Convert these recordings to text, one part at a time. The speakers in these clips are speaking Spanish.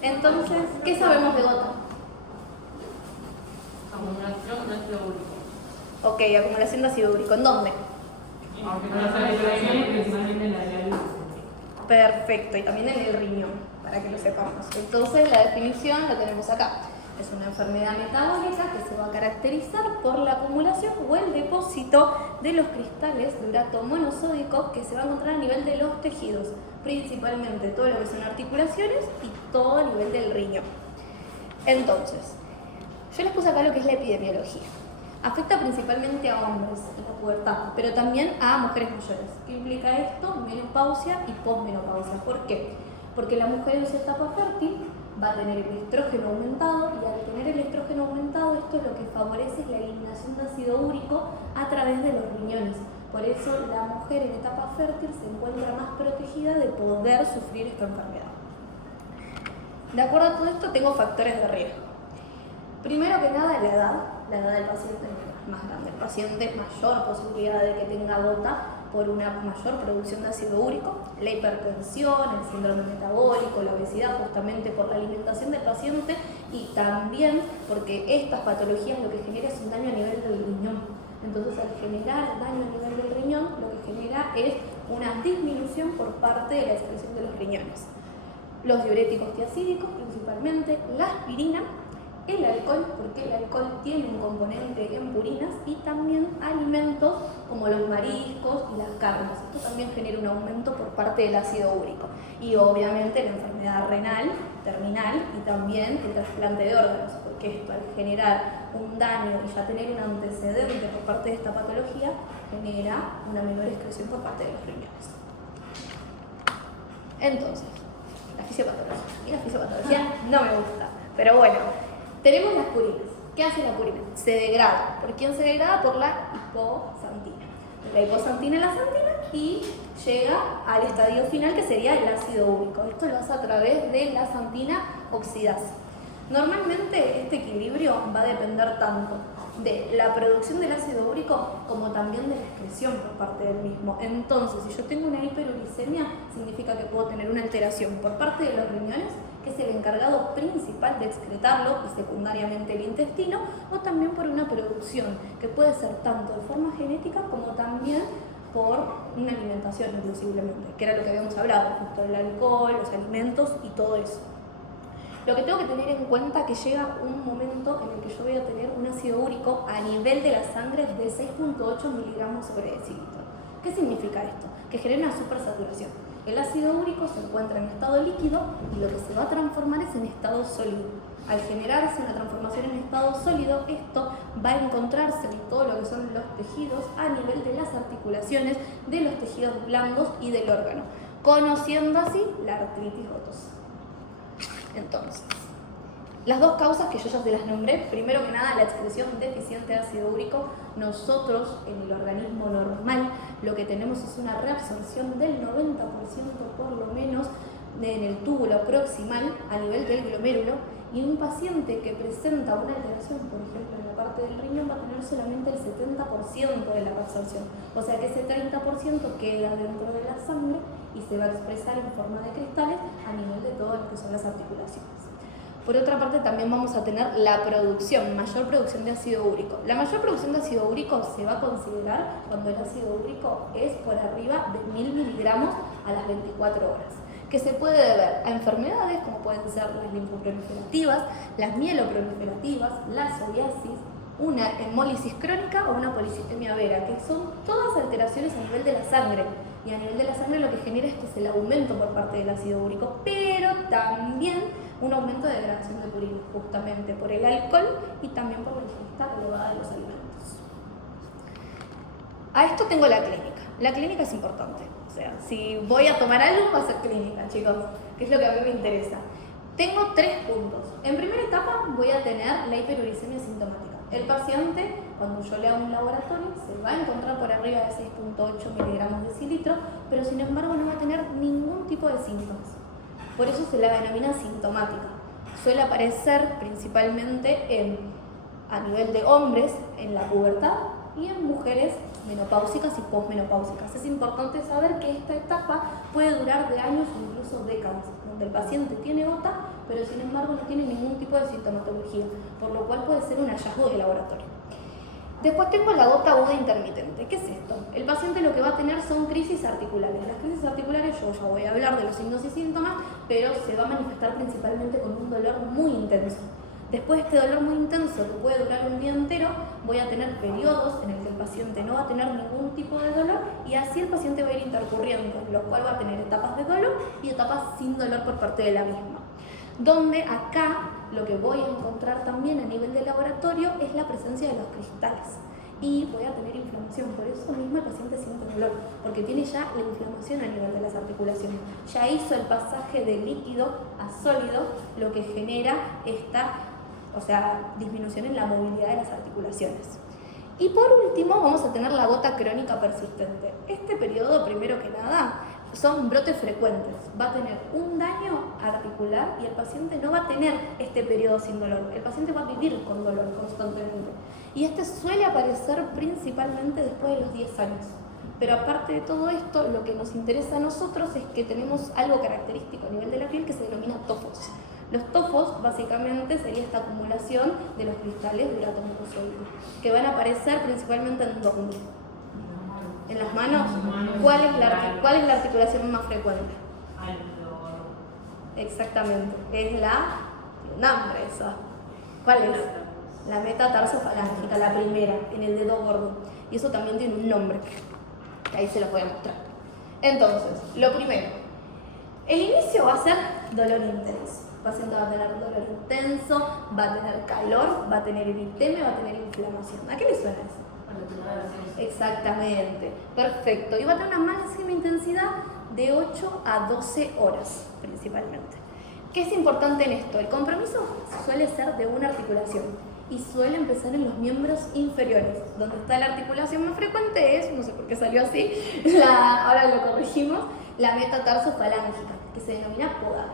Entonces, ¿qué sabemos de gota? Acumulación de ácido úrico. Ok, acumulación de ácido úrico. ¿En dónde? Aunque no se le principalmente en la diálisis. Perfecto, y también en el riñón, para que lo sepamos. Entonces, la definición la tenemos acá. Es una enfermedad metabólica que se va a caracterizar por la acumulación o el depósito de los cristales de urato monosódico que se va a encontrar a nivel de los tejidos, principalmente todo lo que son articulaciones y todo a nivel del riñón. Entonces, yo les puse acá lo que es la epidemiología. Afecta principalmente a hombres en la pubertad, pero también a mujeres mayores. ¿Qué implica esto? Menopausia y posmenopausia. ¿Por qué? Porque la mujer en su etapa fértil va a tener el estrógeno aumentado y al tener el estrógeno aumentado esto lo que favorece es la eliminación de ácido úrico a través de los riñones. Por eso la mujer en etapa fértil se encuentra más protegida de poder sufrir esta enfermedad. De acuerdo a todo esto tengo factores de riesgo. Primero que nada la edad del paciente es más grande. El paciente mayor posibilidad de que tenga gota por una mayor producción de ácido úrico, la hipertensión, el síndrome metabólico, la obesidad, justamente por la alimentación del paciente y también porque estas patologías lo que genera es un daño a nivel del riñón. Entonces, al generar daño a nivel del riñón, lo que genera es una disminución por parte de la excreción de los riñones. Los diuréticos tiacídicos, principalmente la aspirina, el alcohol, porque el alcohol tiene un componente en purinas y también alimentos como los mariscos y las carnes. Esto también genera un aumento por parte del ácido úrico. Y obviamente la enfermedad renal, terminal y también el trasplante de órganos, porque esto al generar un daño y ya tener un antecedente por parte de esta patología, genera una menor excreción por parte de los riñones. Entonces, la fisiopatología. Y la fisiopatología no me gusta, pero bueno. Tenemos las purinas. ¿Qué hace la purina? Se degrada. ¿Por quién se degrada? Por la hiposantina. La hiposantina es la santina y llega al estadio final que sería el ácido úrico. Esto lo hace a través de la santina oxidasa. Normalmente este equilibrio va a depender tanto de la producción del ácido úrico como también de la excreción por parte del mismo. Entonces, si yo tengo una hiperuricemia, significa que puedo tener una alteración por parte de los riñones, que es el encargado principal de excretarlo y secundariamente el intestino, o también por una producción que puede ser tanto de forma genética como también por una alimentación inclusivamente, que era lo que habíamos hablado, justo el alcohol, los alimentos y todo eso. Lo que tengo que tener en cuenta es que llega un momento en el que yo voy a tener un ácido úrico a nivel de la sangre de 6.8 miligramos sobre decilitro. ¿Qué significa esto? Que genera una supersaturación. El ácido úrico se encuentra en estado líquido y lo que se va a transformar es en estado sólido. Al generarse una transformación en estado sólido, esto va a encontrarse en todo lo que son los tejidos a nivel de las articulaciones, de los tejidos blandos y del órgano, conociendo así la artritis gotosa. Entonces, las dos causas que yo ya se las nombré, primero que nada la excreción deficiente de ácido úrico. Nosotros en el organismo normal lo que tenemos es una reabsorción del 90% por lo menos en el túbulo proximal a nivel del glomérulo, y un paciente que presenta una alteración, por ejemplo en la parte del riñón, va a tener solamente el 70% de la reabsorción, o sea que ese 30% queda dentro de la sangre y se va a expresar en forma de cristales a nivel de todo lo que son las articulaciones. Por otra parte, también vamos a tener la mayor producción de ácido úrico. La mayor producción de ácido úrico se va a considerar cuando el ácido úrico es por arriba de 1000 miligramos a las 24 horas, que se puede deber a enfermedades como pueden ser las linfoproliferativas, las mieloproliferativas, la psoriasis, una hemólisis crónica o una policitemia vera, que son todas alteraciones a nivel de la sangre. Y a nivel de la sangre lo que genera esto es el aumento por parte del ácido úrico, pero también un aumento de degradación de purina, justamente por el alcohol y también por la ingesta elevada de los alimentos. A esto tengo la clínica. La clínica es importante. O sea, si voy a tomar algo, va a ser clínica, chicos, que es lo que a mí me interesa. Tengo 3 puntos. En primera etapa voy a tener la hiperuricemia sintomática. El paciente, cuando yo le hago un laboratorio, se va a encontrar por arriba de 6.8 miligramos de decilitro, pero sin embargo no va a tener ningún tipo de síntomas. Por eso se la denomina sintomática. Suele aparecer principalmente a nivel de hombres en la pubertad y en mujeres menopáusicas y posmenopáusicas. Es importante saber que esta etapa puede durar de años o incluso décadas, donde el paciente tiene gota, pero sin embargo no tiene ningún tipo de sintomatología, por lo cual puede ser un hallazgo de laboratorio. Después tengo la gota aguda intermitente. ¿Qué es esto? El paciente lo que va a tener son crisis articulares. Las crisis articulares, yo ya voy a hablar de los signos y síntomas, pero se va a manifestar principalmente con un dolor muy intenso. Después de este dolor muy intenso, que puede durar un día entero, voy a tener periodos en el que el paciente no va a tener ningún tipo de dolor y así el paciente va a ir intercurriendo, lo cual va a tener etapas de dolor y etapas sin dolor por parte de la misma. Donde acá lo que voy a encontrar también a nivel de laboratorio es la presencia de los cristales y voy a tener inflamación, por eso mismo el paciente siente dolor, porque tiene ya la inflamación a nivel de las articulaciones, ya hizo el pasaje de líquido a sólido, lo que genera esta disminución en la movilidad de las articulaciones. Y por último vamos a tener la gota crónica persistente. Este periodo, primero que nada, son brotes frecuentes. Va a tener un daño articular y el paciente no va a tener este periodo sin dolor. El paciente va a vivir con dolor constantemente. Y este suele aparecer principalmente después de los 10 años. Pero aparte de todo esto, lo que nos interesa a nosotros es que tenemos algo característico a nivel de la piel que se denomina tofos. Los tofos, básicamente, sería esta acumulación de los cristales de urato mucosólico, que van a aparecer principalmente en ¿dónde? En las manos. ¿Cuál es la articulación más frecuente? Exactamente, es la nombre esa. ¿Cuál es? La metatarsofalángea, la primera, en el dedo gordo. Y eso también tiene un nombre, que ahí se lo voy a mostrar. Entonces, lo primero, el inicio va a ser dolor intenso. El paciente va a tener dolor intenso, va a tener calor, va a tener eritema, va a tener inflamación. ¿A qué le suena eso? Exactamente, perfecto. Y va a tener una máxima intensidad de 8 a 12 horas principalmente. ¿Qué es importante en esto? El compromiso suele ser de una articulación y suele empezar en los miembros inferiores. Donde está la articulación más frecuente es, no sé por qué salió así, ahora lo corregimos, la metatarsofalángea, que se denomina podal.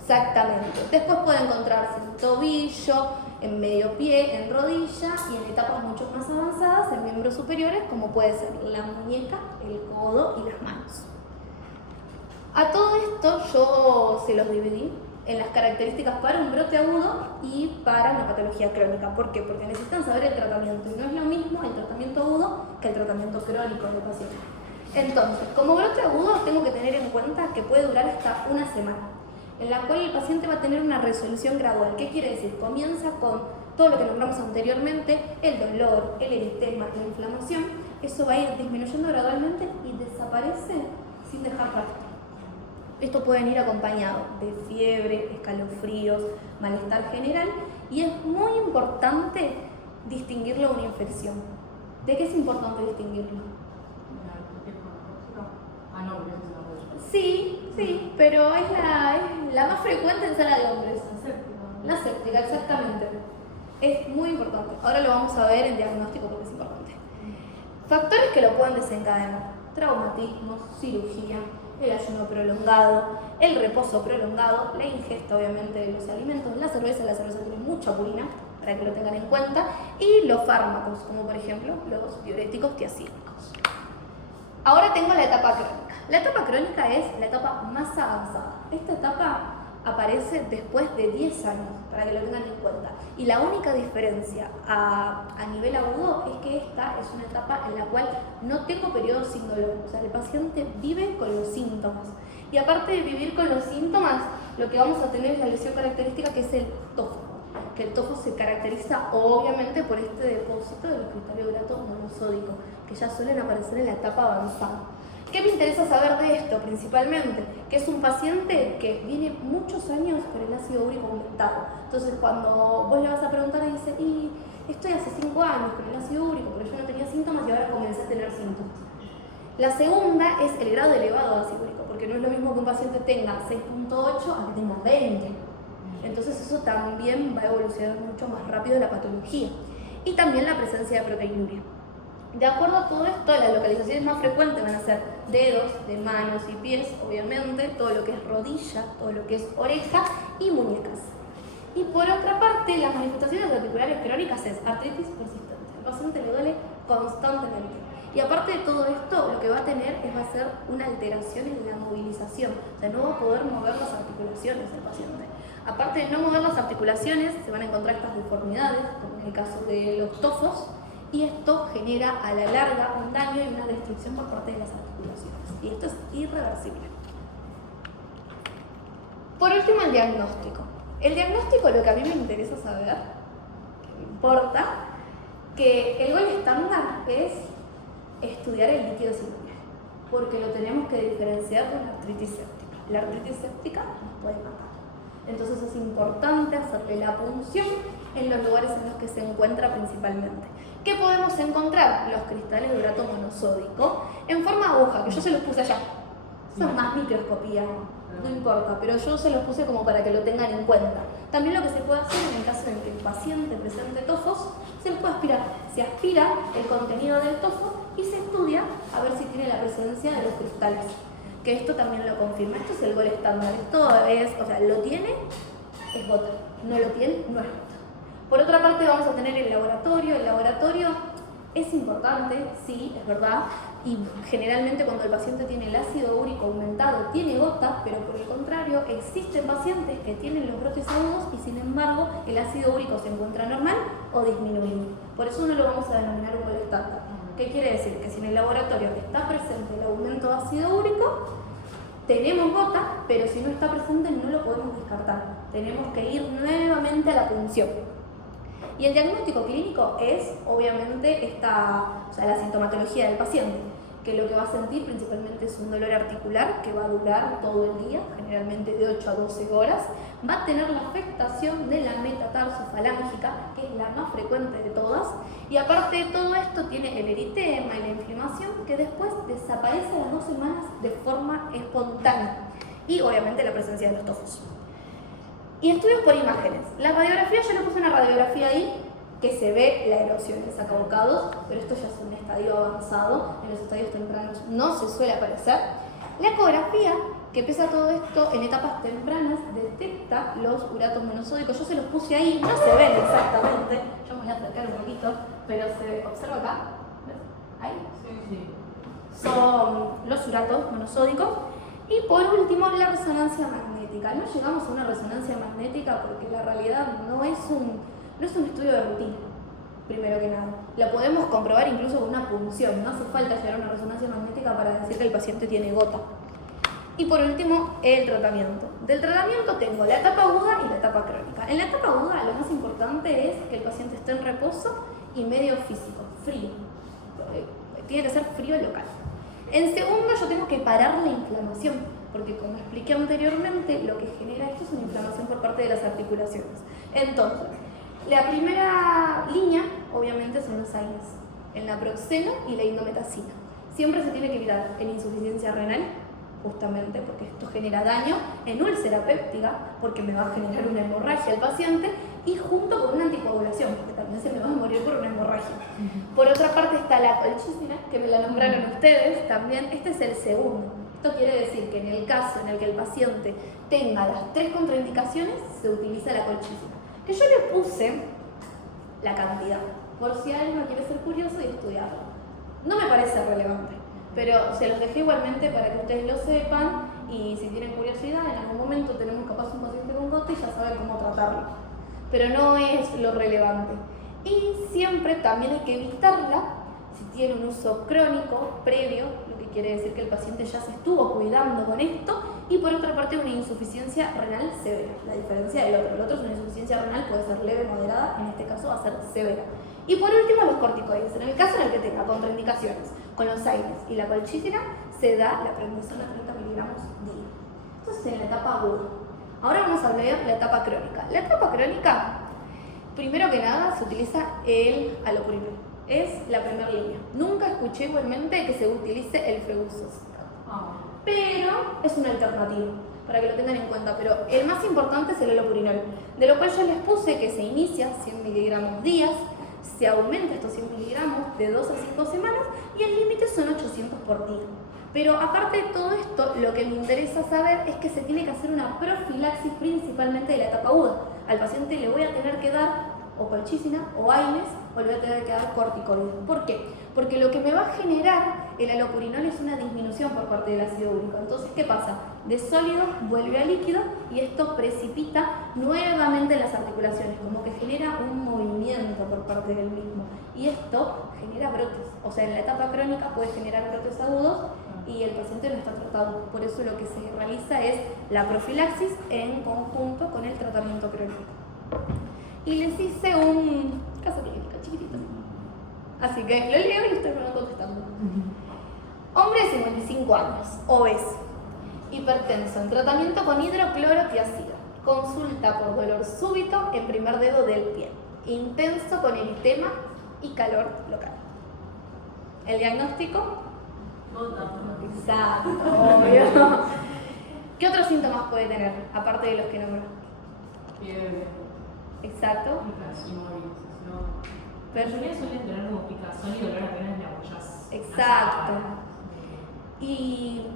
Exactamente. Después puede encontrarse en tobillo, en medio pie, en rodilla y en etapas mucho más avanzadas en miembros superiores como puede ser la muñeca, el codo y las manos. A todo esto yo se los dividí en las características para un brote agudo y para una patología crónica. ¿Por qué? Porque necesitan saber el tratamiento y no es lo mismo el tratamiento agudo que el tratamiento crónico del paciente. Entonces, como brote agudo tengo que tener en cuenta que puede durar hasta una semana, en la cual el paciente va a tener una resolución gradual. ¿Qué quiere decir? Comienza con todo lo que nombramos anteriormente, el dolor, el eritema, la inflamación. Eso va a ir disminuyendo gradualmente y desaparece sin dejar rastro. Esto pueden ir acompañado de fiebre, escalofríos, malestar general y es muy importante distinguirlo de una infección. ¿De qué es importante distinguirlo? Sí, pero es la más frecuente en sala de hombres. La séptica, exactamente. Es muy importante. Ahora lo vamos a ver en diagnóstico porque es importante. Factores que lo pueden desencadenar: traumatismos, cirugía, el ayuno prolongado, el reposo prolongado, la ingesta obviamente de los alimentos, la cerveza tiene mucha purina, para que lo tengan en cuenta, y los fármacos, como por ejemplo los diuréticos tiazídicos. Ahora tengo la etapa crónica. La etapa crónica es la etapa más avanzada. Esta etapa aparece después de 10 años, para que lo tengan en cuenta. Y la única diferencia a nivel agudo es que esta es una etapa en la cual no tengo periodos sin dolor. O sea, el paciente vive con los síntomas. Y aparte de vivir con los síntomas, lo que vamos a tener es la lesión característica que es el tofo. Que el tofo se caracteriza obviamente por este depósito de los cristales de urato monosódico, que ya suelen aparecer en la etapa avanzada. ¿Qué me interesa saber de esto principalmente? Que es un paciente que viene muchos años por el ácido úrico aumentado. Entonces cuando vos le vas a preguntar y dice, estoy hace 5 años con el ácido úrico, pero yo no tenía síntomas y ahora comencé a tener síntomas. La segunda es el grado elevado de ácido úrico, porque no es lo mismo que un paciente tenga 6.8 a que tenga 20. Entonces eso también va a evolucionar mucho más rápido la patología. Y también la presencia de proteinuria. De acuerdo a todo esto, las localizaciones más frecuentes van a ser dedos, de manos y pies, obviamente, todo lo que es rodilla, todo lo que es oreja y muñecas. Y por otra parte, las manifestaciones articulares crónicas es artritis persistente. Al paciente le duele constantemente. Y aparte de todo esto, lo que va a tener va a ser una alteración en la movilización, o sea, no va a poder mover las articulaciones del paciente. Aparte de no mover las articulaciones, se van a encontrar estas deformidades, como en el caso de los tofos, y esto genera a la larga un daño y una destrucción por parte de las articulaciones. Y esto es irreversible. Por último, el diagnóstico. El diagnóstico, lo que a mí me interesa saber, que me importa, que el gol estándar es estudiar el líquido sinovial, porque lo tenemos que diferenciar de la artritis séptica. La artritis séptica nos puede matar. Entonces es importante hacerle la punción en los lugares en los que se encuentra principalmente. ¿Qué podemos encontrar? Los cristales de urato monosódico en forma de aguja, que yo se los puse allá. Son más microscopía, no importa, pero yo se los puse como para que lo tengan en cuenta. También lo que se puede hacer en el caso de que el paciente presente tofos, se los puede aspirar. Se aspira el contenido del tofo y se estudia a ver si tiene la presencia de los cristales. Que esto también lo confirma. Esto es el gol estándar. Esto es, o sea, lo tiene, es gota. No lo tiene, no es gota. Por otra parte vamos a tener el laboratorio. El laboratorio es importante, sí, es verdad. Y generalmente cuando el paciente tiene el ácido úrico aumentado, tiene gota, pero por el contrario, existen pacientes que tienen los brotes agudos y sin embargo el ácido úrico se encuentra normal o disminuido. Por eso no lo vamos a denominar un gol estándar. ¿Qué quiere decir? Que si en el laboratorio está presente el aumento de ácido úrico, tenemos gota, pero si no está presente no lo podemos descartar. Tenemos que ir nuevamente a la punción. Y el diagnóstico clínico es, obviamente, la sintomatología del paciente, que lo que va a sentir principalmente es un dolor articular que va a durar todo el día, generalmente de 8 a 12 horas. Va a tener la afectación de la metatarsofalángica, que es la más frecuente de todas. Y aparte de todo esto, tiene el eritema y la inflamación, que después desaparece a las 2 semanas de forma espontánea. Y obviamente la presencia de los tofos. Y estudios por imágenes. La radiografía, yo le puse una radiografía ahí que se ve la erosión de sacabocados, pero esto ya es un estadio avanzado, en los estadios tempranos no se suele aparecer. La ecografía, que pesa todo esto en etapas tempranas, detecta los uratos monosódicos. Yo se los puse ahí, no se ven exactamente, yo me voy a acercar un poquito, pero se observa acá, ¿ves? Ahí. Sí. Son los uratos monosódicos. Y por último, la resonancia magnética. No llegamos a una resonancia magnética porque la realidad no es un estudio de rutina, primero que nada. La podemos comprobar incluso con una punción. No hace falta llegar a una resonancia magnética para decir que el paciente tiene gota. Y por último, el tratamiento. Del tratamiento tengo la etapa aguda y la etapa crónica. En la etapa aguda lo más importante es que el paciente esté en reposo y medio físico, frío. Tiene que ser frío local. En segundo, yo tengo que parar la inflamación, porque como expliqué anteriormente, lo que genera esto es una inflamación por parte de las articulaciones. Entonces, la primera línea, obviamente, son los AINES, el naproxeno y la indometacina. Siempre se tiene que evitar en insuficiencia renal, justamente porque esto genera daño, en úlcera péptica, porque me va a generar una hemorragia al paciente, y junto con una anticoagulación, porque también se me va a morir por una hemorragia. Por otra parte está la colchicina, que me la nombraron ustedes también. Este es el segundo. Esto quiere decir que en el caso en el que el paciente tenga las 3 contraindicaciones, se utiliza la colchicina. Que yo le puse la cantidad, por si alguien quiere ser curioso y estudiarlo. No me parece relevante, pero se los dejé igualmente para que ustedes lo sepan, y si tienen curiosidad, en algún momento tenemos capaz un paciente con gota y ya saben cómo tratarlo. Pero no es lo relevante. Y siempre también hay que evitarla si tiene un uso crónico previo, lo que quiere decir que el paciente ya se estuvo cuidando con esto, y por otra parte una insuficiencia renal severa. La diferencia del otro. El otro es una insuficiencia renal, puede ser leve, moderada, en este caso va a ser severa. Y por último, los corticoides. En el caso en el que tenga contraindicaciones con los AINES y la colchicina, se da la prednisona 30 miligramos día. Entonces, en la etapa aguda. Ahora vamos a ver la etapa crónica. La etapa crónica, primero que nada, se utiliza el allopurinol. Es la primera línea. Nunca escuché igualmente que se utilice el Febuxos. Pero es una alternativa, para que lo tengan en cuenta. Pero el más importante es el allopurinol, de lo cual yo les puse que se inicia 100 miligramos días, se aumenta estos 100 miligramos de 2 a 5 semanas y el límite son 800 por día. Pero aparte de todo esto, lo que me interesa saber es que se tiene que hacer una profilaxis principalmente de la etapa aguda. Al paciente le voy a tener que dar o colchicina o AINES, o le voy a tener que dar corticoides. ¿Por qué? Porque lo que me va a generar el alopurinol es una disminución por parte del ácido úrico. Entonces, ¿qué pasa? De sólido vuelve a líquido y esto precipita nuevamente las articulaciones, como que genera un movimiento por parte del mismo. Y esto genera brotes. O sea, en la etapa crónica puede generar brotes agudos y el paciente no está tratado. Por eso lo que se realiza es la profilaxis en conjunto con el tratamiento crónico. Y les hice un caso clínico chiquitito. Así que lo leo y ustedes me van contestando. Hombre de 55 años, obeso, hipertenso, en tratamiento con hidroclorotiazida. Consulta por dolor súbito en primer dedo del pie. Intenso con eritema y calor local. ¿El diagnóstico? Exacto, obvio. ¿Qué otros síntomas puede tener, aparte de los que nombró? Fiebre. Exacto. Picazón, movilización. Pero Pero suelen tener como picazón y dolor apenas en las huellas. exacto. Y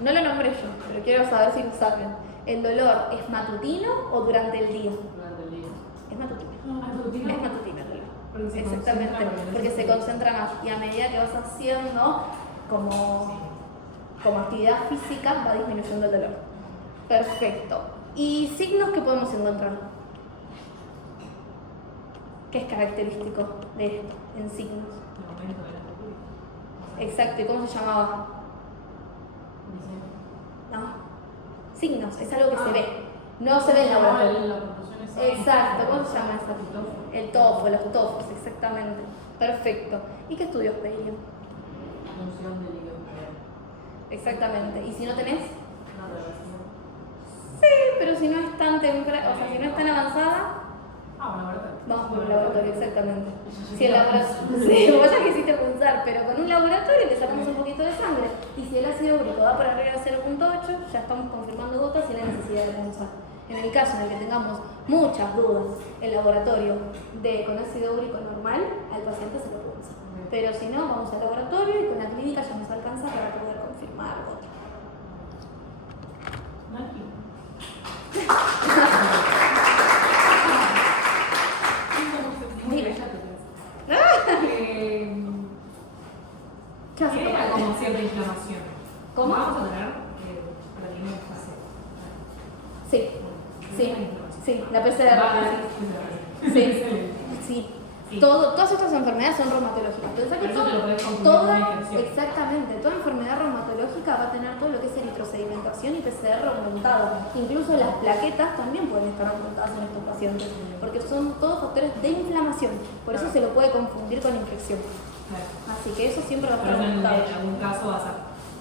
no lo nombré yo, pero quiero saber si lo saben. ¿El dolor es matutino o durante el día? Durante el día. Es matutino. ¿Matutino? Es matutino el dolor. Porque se Exactamente, concentra, porque se concentra más. Y a medida que vas haciendo como actividad física, va disminuyendo el dolor. Perfecto. ¿Y signos que podemos encontrar? ¿Qué es característico de esto en signos? El aumento de la temperatura. Exacto, ¿y cómo se llamaba? No. Signos, es algo que se ve. No se ve en laboratorio. Exacto, ¿cómo se llama eso? El TOFO, los TOFOs, exactamente. Perfecto. ¿Y qué estudios pedirían? Función de líquido. Exactamente. ¿Y si no tenés? Una relación. Sí, pero si no es tan temprana, o sea, si no es tan avanzada, Un laboratorio. vamos por un laboratorio, exactamente. Si el laboratorio, sí, vos ya quisiste punzar, pero con un laboratorio le sacamos un poquito de sangre. Y si el ácido úrico va por arriba de 0.8, ya estamos confirmando gotas sin la necesidad de punzar. En el caso en el que tengamos muchas dudas, el laboratorio con ácido úrico normal, al paciente se lo punza. Pero si no, vamos al laboratorio y con la clínica ya nos alcanza para poder confirmar gotas. ¿Qué hace? Era como cierta inflamación. ¿Cómo? Vamos a tener proteína fase. Sí, sí, la PCR. Sí. Todas estas enfermedades son reumatológicas. Pensá que Por eso te lo podés confundir toda, con una infección. exactamente, toda enfermedad reumatológica va a tener todo lo que es eritrosedimentación y PCR aumentado. Incluso las plaquetas también pueden estar aumentadas en estos pacientes, porque son todos factores de inflamación. Por eso se lo puede confundir con infección. Así que eso siempre va a estar Pero en aumentado. algún caso vas a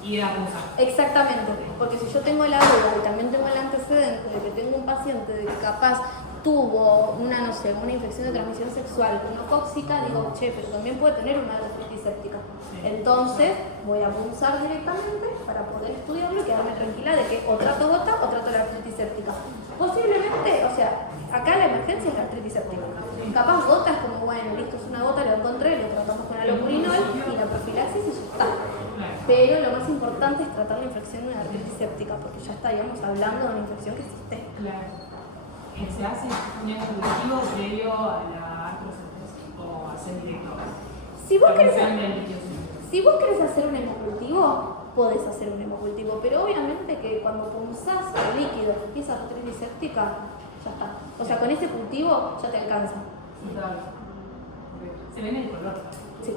ir a punzar. Exactamente, porque si yo tengo la duda y también tengo el antecedente de que tengo un paciente de que capaz tuvo una infección de transmisión sexual tóxica, digo, che, pero también puede tener una artritis séptica. Entonces voy a punzar directamente para poder estudiarlo y quedarme tranquila de que o trato gota o trato la artritis séptica. Posiblemente, o sea, acá la emergencia es la artritis séptica. Capaz gotas como, bueno, listo, es una gota, lo encontré, lo tratamos con alopurinol y la profilaxis y ya está. Pero lo más importante es tratar la infección de una artritis séptica, porque ya estaríamos hablando de una infección que existe. Claro. ¿Se hace un ejecutivo previo a la artrocentesis o hacer directo? Si vos querés hacer un hemocultivo, podés hacer un hemocultivo, pero obviamente que cuando punzás el líquido empieza a artritis séptica, ya está. O sea, con ese cultivo ya te alcanza. Se ve en el color. Sí.